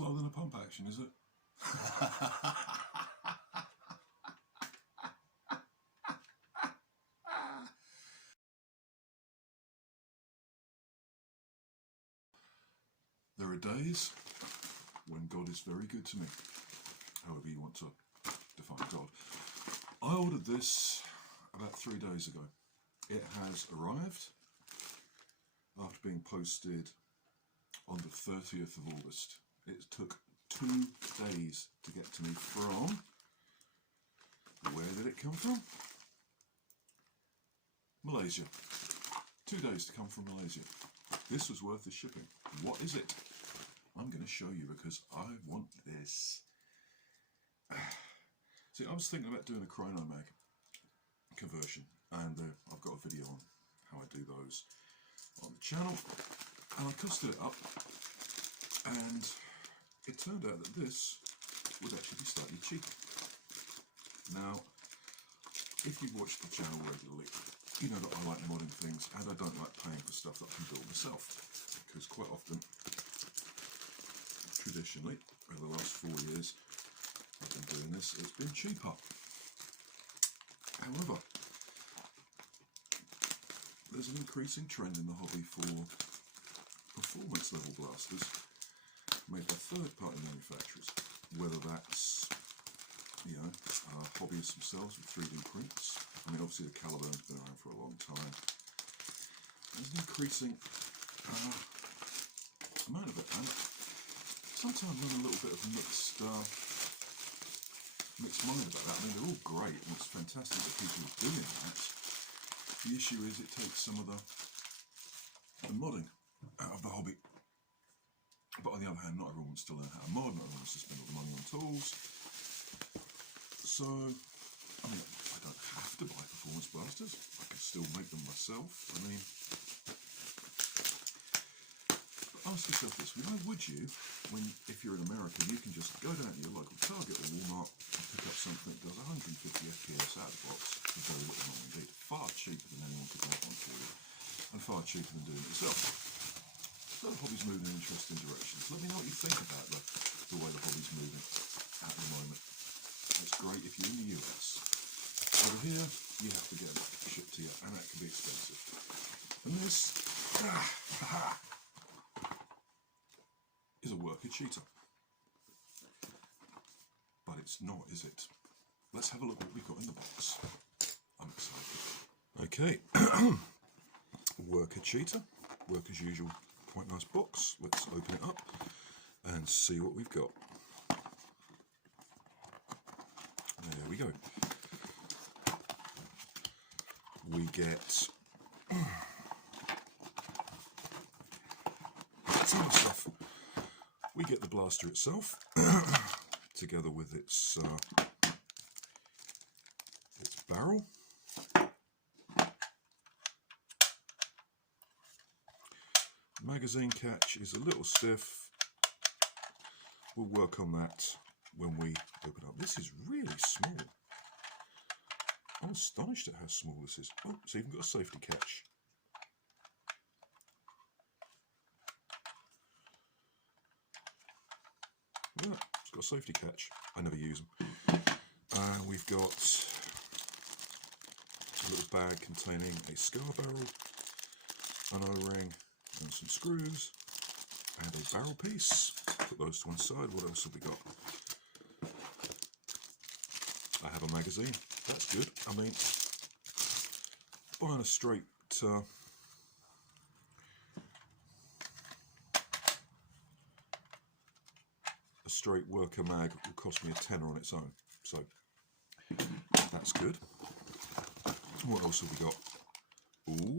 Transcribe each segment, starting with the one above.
slower than a pump action, is it? There are days when God is very good to me, however you want to define God. I ordered this about 3 days ago. It has arrived after being posted on the 30th of August. It took 2 days to get to me from, where did it come from? Malaysia. 2 days to come from Malaysia. This was worth the shipping. What is it? I'm going to show you because I want this. See, I was thinking about doing a chrono mag conversion, and I've got a video on how I do those on the channel, and I costed it up, and it turned out that this would actually be slightly cheaper. Now, if you've watched the channel regularly, you know that I like modding things, and I don't like paying for stuff that I can build myself, because quite often, traditionally, over the last 4 years I've been doing this, it's been cheaper. However, there's an increasing trend in the hobby for performance level blasters made by third-party manufacturers, whether that's, you know, hobbyists themselves with 3D prints. I mean, obviously the Caliburn's been around for a long time. There's an increasing amount of it, and sometimes I'm a little bit of mixed mind about that. I mean, they're all great, and it's fantastic that people are doing that. The issue is it takes some of the modding out of the hobby. But on the other hand, not everyone wants to learn how to mod, not everyone wants to spend all the money on tools. So, I mean, I don't have to buy performance blasters. I can still make them myself. I mean, ask yourself this, why would you, when, if you're an American, you can just go down to your local Target or Walmart and pick up something that does 150 FPS out of the box for very little money indeed, far cheaper than anyone could make one for you, and far cheaper than doing it yourself. So the hobby's moving in interesting directions. Let me know what you think about the way the hobby's moving at the moment. It's great if you're in the US. Over here, you have to get it shipped to you, and that can be expensive. And this, is a Worker Cheetah. But it's not, is it? Let's have a look at what we've got in the box. I'm excited. Okay, Worker Cheetah. Worker's usual, quite nice box. Let's open it up and see what we've got. There we go. We get some of the stuff. We get the blaster itself, together with its barrel. Magazine catch is a little stiff. We'll work on that when we open up. This is really small. I'm astonished at how small this is. Oh, it's even got a safety catch. Yeah, it's got a safety catch. I never use them. We've got a little bag containing a scar barrel, an O-ring, and some screws, and a barrel piece. Put those to one side. What else have we got? I have a magazine. That's good. I mean, buying a straight Worker mag will cost me a tenner on its own, so that's good. What else have we got? Ooh,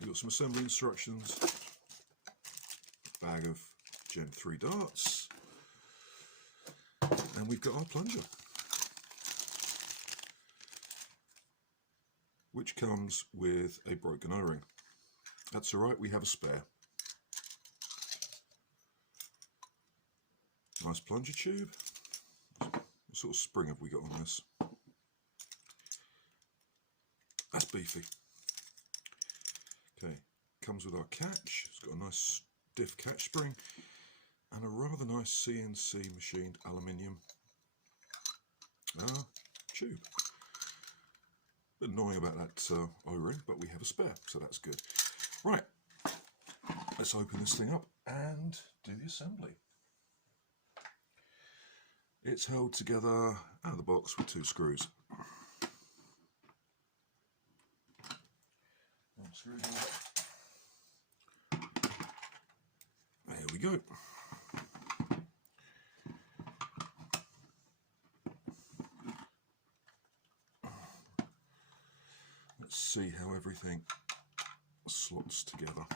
we've got some assembly instructions, bag of Gen 3 darts, and we've got our plunger, which comes with a broken O-ring. That's alright, we have a spare. Nice plunger tube. What sort of spring have we got on this? That's beefy. Okay, comes with our catch. It's got a nice stiff catch spring, and a rather nice CNC machined aluminium tube. A bit annoying about that O-ring, but we have a spare, so that's good. Right, let's open this thing up and do the assembly. It's held together out of the box with 2 screws. One screw there. There we go. Let's see how everything slots together.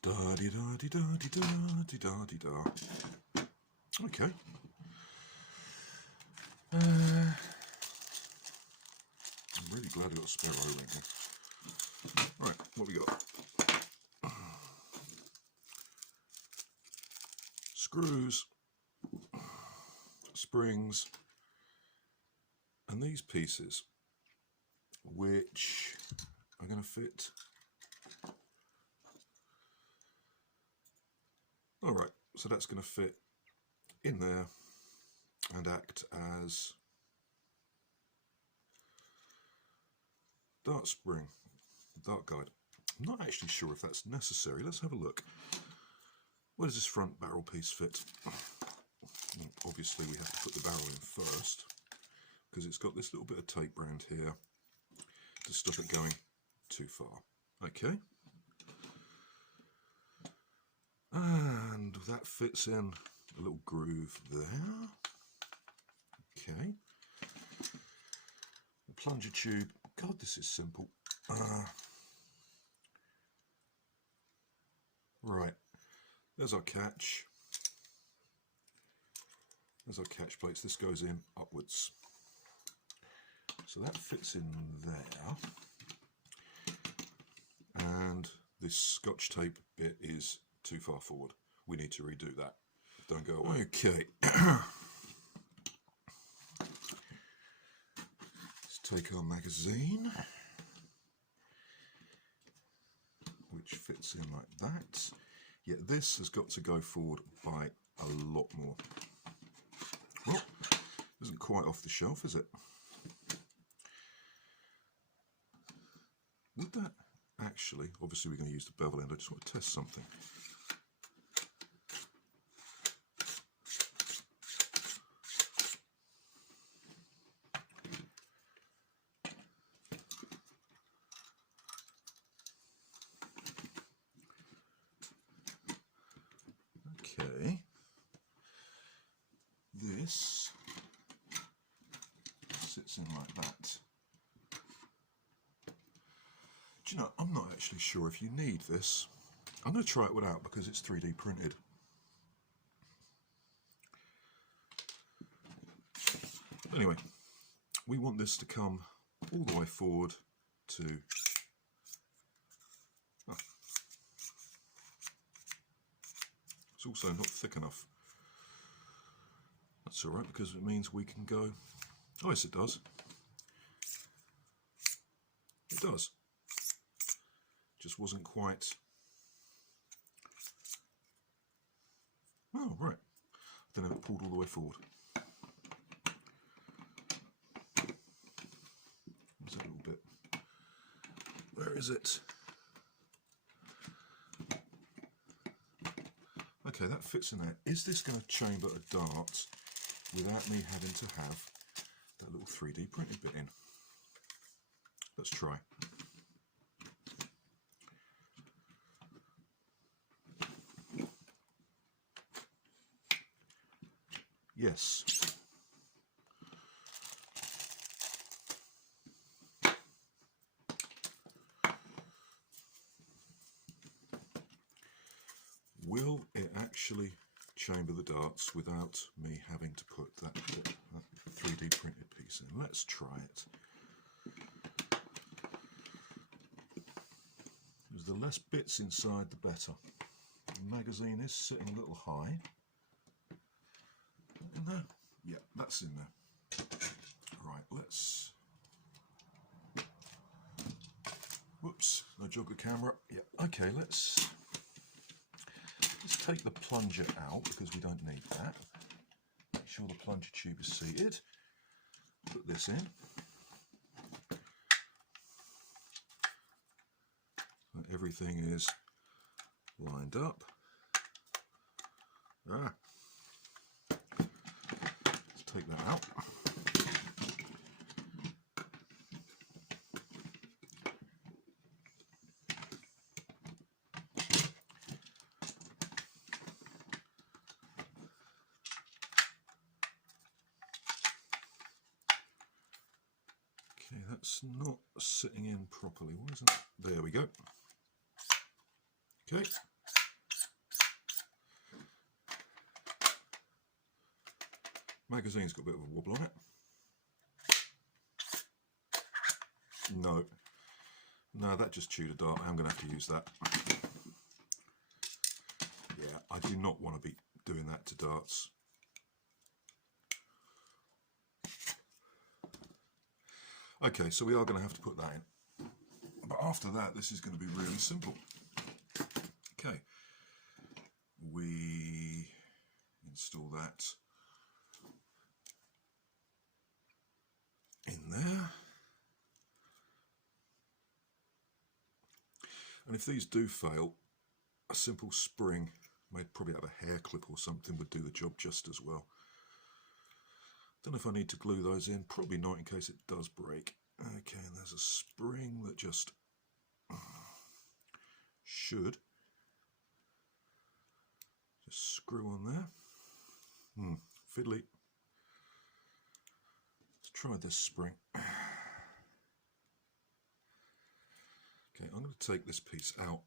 Da-di-da-di-da-di-da-di-da-di-da. Okay. I'm really glad I got a spare O-ring here. Right, what we got? Screws, springs, and these pieces, which are going to fit. Alright, so that's going to fit in there and act as dart spring, dart guide. I'm not actually sure if that's necessary. Let's have a look. Where does this front barrel piece fit? Obviously we have to put the barrel in first, because it's got this little bit of tape round here to stop it going too far. Okay. And that fits in a little groove there. Okay. The plunger tube. God, this is simple. Right. There's our catch. There's our catch plates. This goes in upwards. So that fits in there. And this scotch tape bit is too far forward. We need to redo that. Don't go away. Okay. Let's take our magazine, which fits in like that. Yet this has got to go forward by a lot more. Well, isn't quite off the shelf, is it? Would that actually, obviously we're going to use the bevel end, I just want to test something. Okay, this sits in like that. Do you know, I'm not actually sure if you need this. I'm going to try it without because it's 3D printed. Anyway, we want this to come all the way forward to... Oh. It's also not thick enough. That's alright because it means we can go... Oh yes, it does. It does. Just wasn't quite... Oh, right. Then it pulled all the way forward. Where's that little bit? Where is it? Okay, that fits in there. Is this going to chamber a dart without me having to have that little 3D printed bit in? Let's try. Yes. Will it actually chamber the darts without me having to put that 3D printed piece in? Let's try it. Because the less bits inside, the better. The magazine is sitting a little high. In there? Yeah, that's in there. Right, let's... Whoops, I jogged the camera. Yeah, okay, let's take the plunger out because we don't need that. Make sure the plunger tube is seated. Put this in. So everything is lined up. Let's take that out. Okay, that's not sitting in properly. Why isn't it? There we go. Okay. Magazine's got a bit of a wobble on it. No, that just chewed a dart. I'm going to have to use that. Yeah, I do not want to be doing that to darts. Okay, so we are going to have to put that in. But after that, this is going to be really simple. Okay, we install that in there. And if these do fail, a simple spring, made probably out of a hair clip or something, would do the job just as well. Don't know if I need to glue those in, probably not in case it does break. Okay, and there's a spring that just should just screw on there. Fiddly. Let's try this spring. Okay, I'm going to take this piece out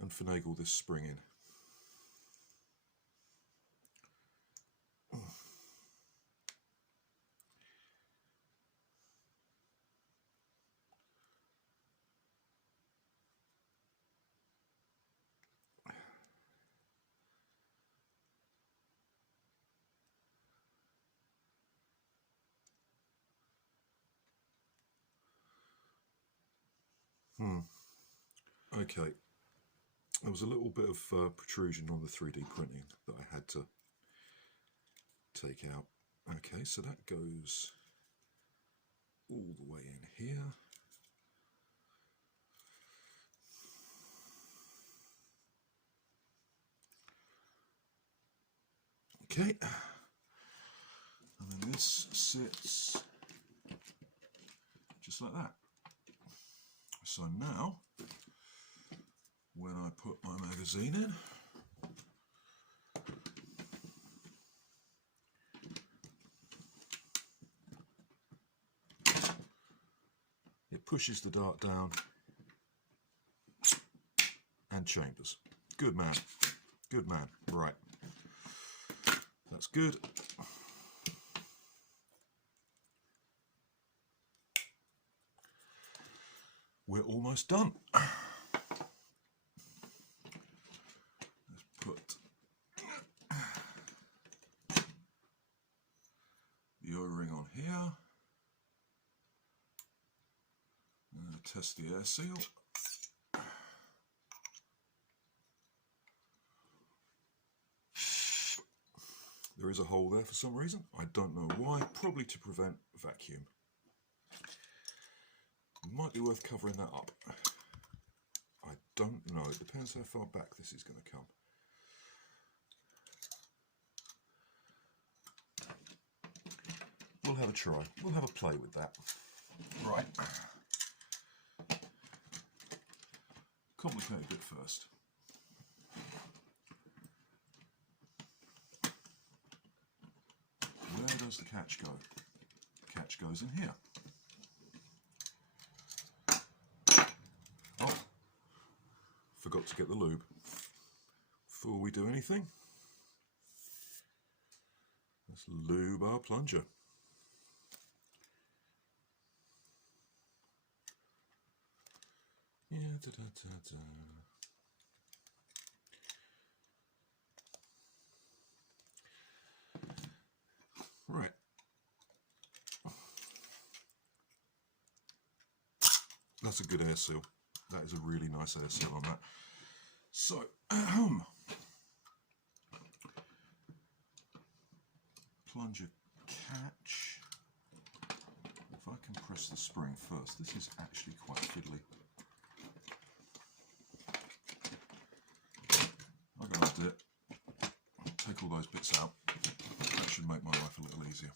and finagle this spring in. Okay, there was a little bit of protrusion on the 3D printing that I had to take out. Okay, so that goes all the way in here. Okay, and then this sits just like that. So now, when I put my magazine in, it pushes the dart down and chambers. Good man, good man. Right, that's good. We're almost done. Let's put the O-ring on here. Test the air seal. There is a hole there for some reason. I don't know why. Probably to prevent vacuum. Might be worth covering that up. I don't know. It depends how far back this is going to come. We'll have a try. We'll have a play with that. Right. Complicated bit first. Where does the catch go? The catch goes in here. Oh, forgot to get the lube. Before we do anything, let's lube our plunger. Yeah, da, da, da, da. That's a good air seal. That is a really nice air seal on that. So, plunger catch. If I can press the spring first, this is actually quite fiddly. I'll go and do it. Take all those bits out. That should make my life a little easier.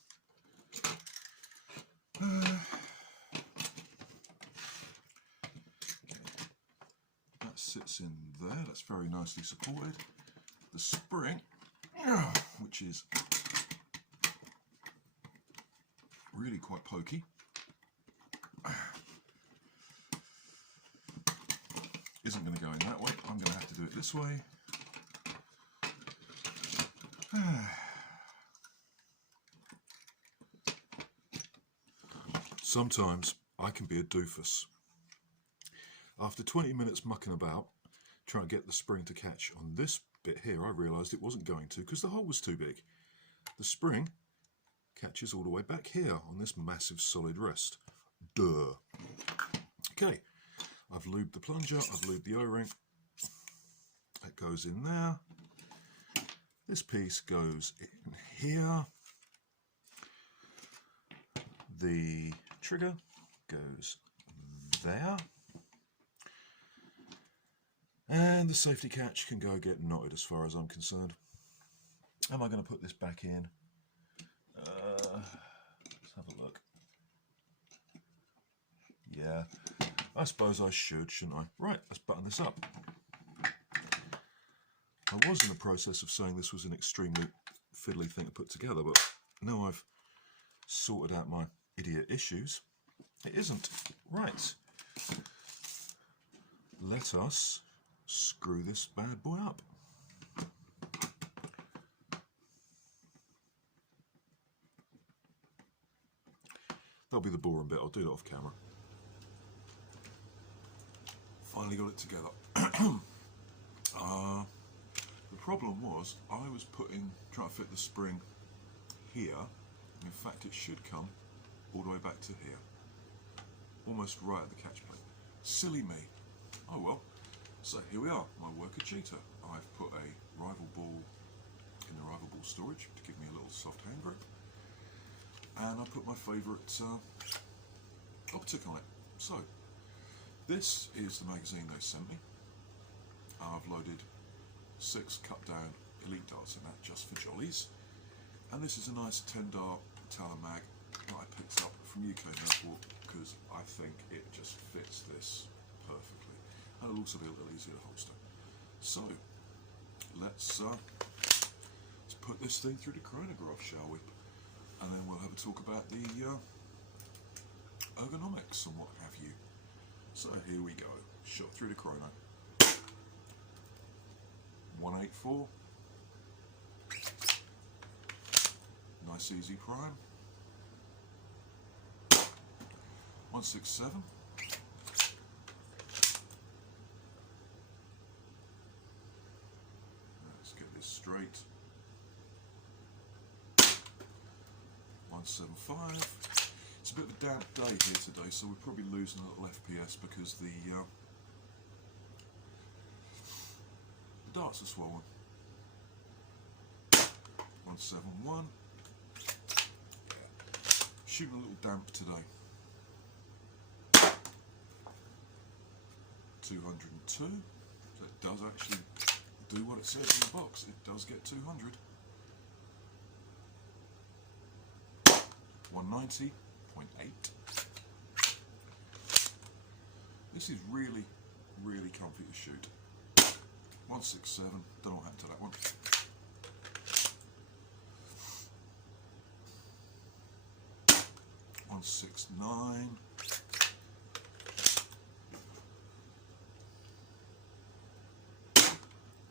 That sits in there. That's very nicely supported. The spring, which is really quite pokey, isn't going to go in that way. I'm going to have to do it this way. Sometimes I can be a doofus. After 20 minutes mucking about, trying to get the spring to catch on this bit here, I realised it wasn't going to because the hole was too big. The spring catches all the way back here on this massive solid rest. Duh. Okay, I've lubed the plunger, I've lubed the O-ring. That goes in there. This piece goes in here. The trigger goes there. And the safety catch can go get knotted as far as I'm concerned. Am I going to put this back in? Let's have a look. Yeah, I suppose I should, shouldn't I? Right, let's button this up. I was in the process of saying this was an extremely fiddly thing to put together, but now I've sorted out my idiot issues, it isn't. Right, let us screw this bad boy up. That'll be the boring bit, I'll do that off camera. Finally got it together. The problem was, I was trying to fit the spring here, and in fact it should come all the way back to here. Almost right at the catch plate. Silly me. Oh well. So here we are, my Worker Cheetah. I've put a rival ball in the rival ball storage to give me a little soft hand grip. And I put my favourite optic on it. So, this is the magazine they sent me. I've loaded 6 cut down elite darts in that just for jollies. And this is a nice 10 dart Talon mag that I picked up from UK Airport because I think it just fits this perfectly. And it'll also be a little easier to holster. So, let's put this thing through the chronograph, shall we? And then we'll have a talk about the ergonomics and what have you. So here we go, shot through the chrono. 184. Nice easy prime. 167. Let's get this straight. 175. It's a bit of a damp day here today, so we're probably losing a little FPS because the darts are swollen. 171. Yeah. Shooting a little damp today. 202. So it does actually do what it says in the box. It does get 200. 190.8. This is really, really comfy to shoot. 167. Don't know what happened to that one. 169.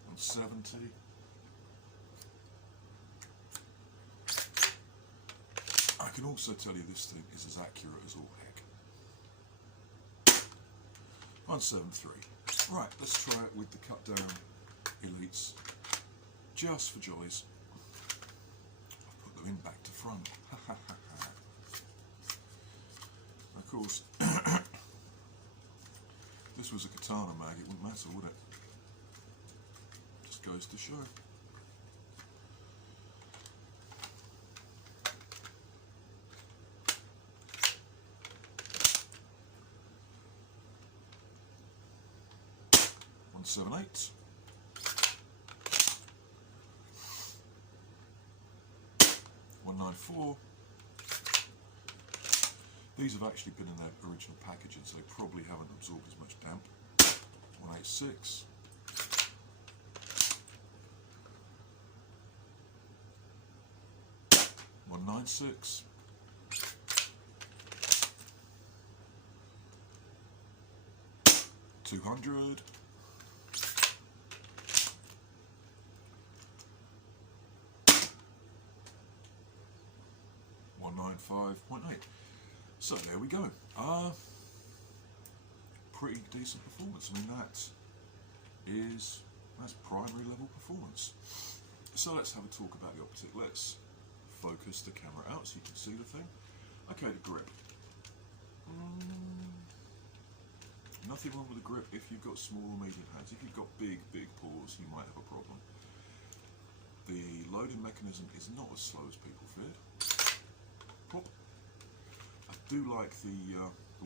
170. I can also tell you this thing is as accurate as all heck. 173. Right, let's try it with the cut down elites, just for jollies. I'll put them in back to front. Of course, this was a katana mag, it wouldn't matter, would it? Just goes to show. .178. .194. These have actually been in their original packaging, so they probably haven't absorbed as much damp. 186. .196. .200. .195.8. So there we go. Pretty decent performance. I mean, that's primary level performance. So let's have a talk about the optic. Let's focus the camera out so you can see the thing. Okay, the grip. Nothing wrong with the grip if you've got small or medium hands. If you've got big paws, you might have a problem. The loading mechanism is not as slow as people feared. Pop. I do like the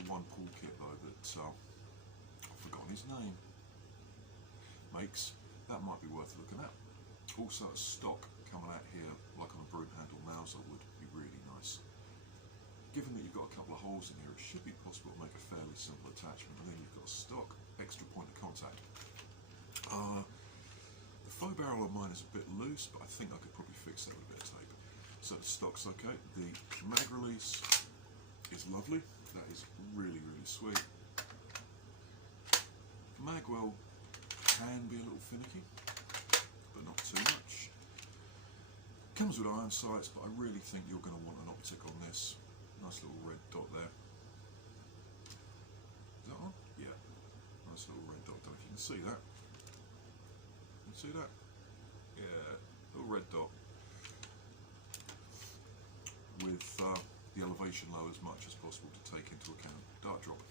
one pull kit though that I've forgotten his name makes. That might be worth looking at. Also, a stock coming out here, like on a broom handle Mauser, would be really nice. Given that you've got a couple of holes in here, it should be possible to make a fairly simple attachment, and then you've got a stock extra point of contact. The faux barrel on mine is a bit loose, but I think I could probably fix that with a bit of tape. So the stock's okay. The mag release is lovely. That is really sweet. The magwell can be a little finicky, but not too much. Comes with iron sights, but I really think you're going to want an optic on this. Nice little red dot there. Is that on? Yeah. Nice little red dot. Don't know if you can see that. Can you see that? Yeah. Little red dot. With the elevation low as much as possible to take into account dart drop.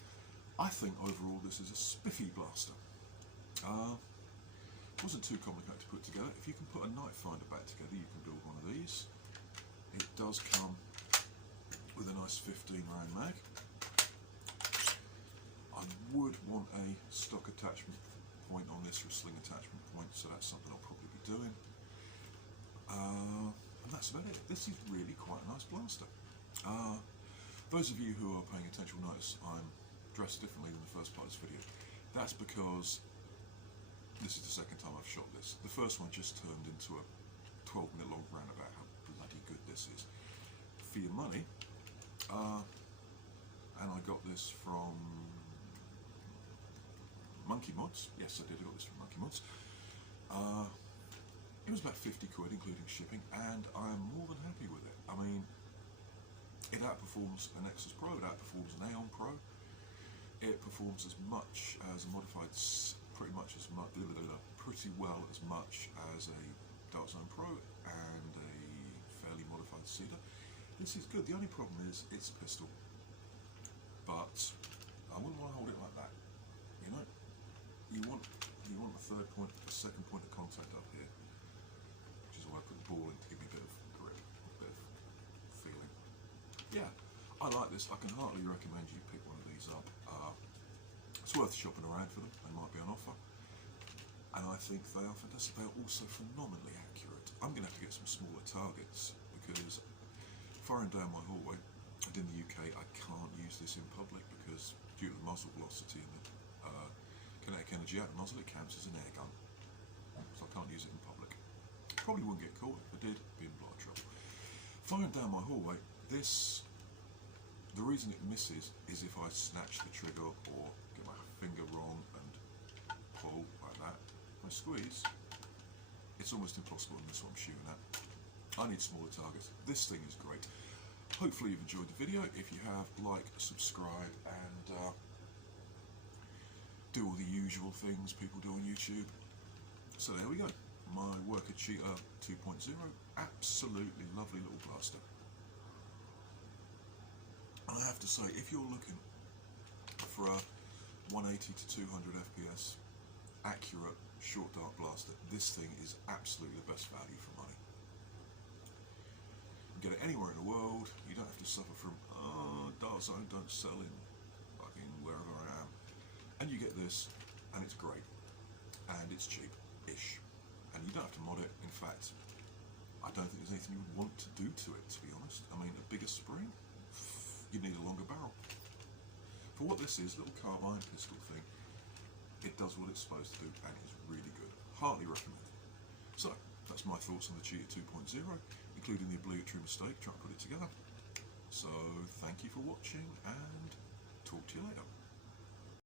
I think overall this is a spiffy blaster. Wasn't too complicated to put together. If you can put a knife finder back together, you can build one of these. It does come with a nice 15 round mag. I would want a stock attachment point on this, or a sling attachment point, so that's something I'll probably be doing. And that's about it. This is really quite a nice blaster. Those of you who are paying attention will notice I'm dressed differently than the first part of this video. That's because this is the second time I've shot this. The first one just turned into a 12-minute long rant about how bloody good this is. For your money, and I got this from Monkey Mods. Yes, I did. I got this from Monkey Mods. It was about 50 quid including shipping, and I'm more than happy with it. I mean, it outperforms a Nexus Pro, it outperforms an Aeon Pro, it performs as much as a modified, pretty well as much as a Dark Zone Pro and a fairly modified Cedar. This is good. The only problem is it's a pistol, but I wouldn't want to hold it like that. You know, you want a third point, a second point of contact up here, which is why I put the ball in to give me a bit of grip, a bit of feeling. Yeah, I like this. I can heartily recommend you pick one of these up. It's worth shopping around for them. They might be on offer. And I think they are fantastic. They are also phenomenally accurate. I'm going to have to get some smaller targets because firing down my hallway, and in the UK I can't use this in public because due to the muzzle velocity and the kinetic energy out of the muzzle, it counts as an air gun. So I can't use it in public. Probably wouldn't get caught. If I did, be in a lot of trouble. Firing down my hallway, the reason it misses is if I snatch the trigger or get my finger wrong and pull like that. If I squeeze, it's almost impossible in this one I'm shooting at. I need smaller targets. This thing is great. Hopefully you've enjoyed the video. If you have, like, subscribe, and do all the usual things people do on YouTube. So there we go. My Worker Cheetah 2.0. Absolutely lovely little blaster. And I have to say, if you're looking for a 180 to 200 FPS, accurate, short dart blaster. This thing is absolutely the best value for money. You get it anywhere in the world. You don't have to suffer from, oh, Dart Zone don't sell in fucking wherever I am. And you get this, and it's great. And it's cheap-ish. And you don't have to mod it. In fact, I don't think there's anything you would want to do to it, to be honest. I mean, a bigger spring? You need a longer barrel. For what this is, little carbine pistol thing, it does what it's supposed to do, and it's really good. Heartily recommended. So, that's my thoughts on the Cheetah 2.0, including the obligatory mistake, trying to put it together. So, thank you for watching, and talk to you later.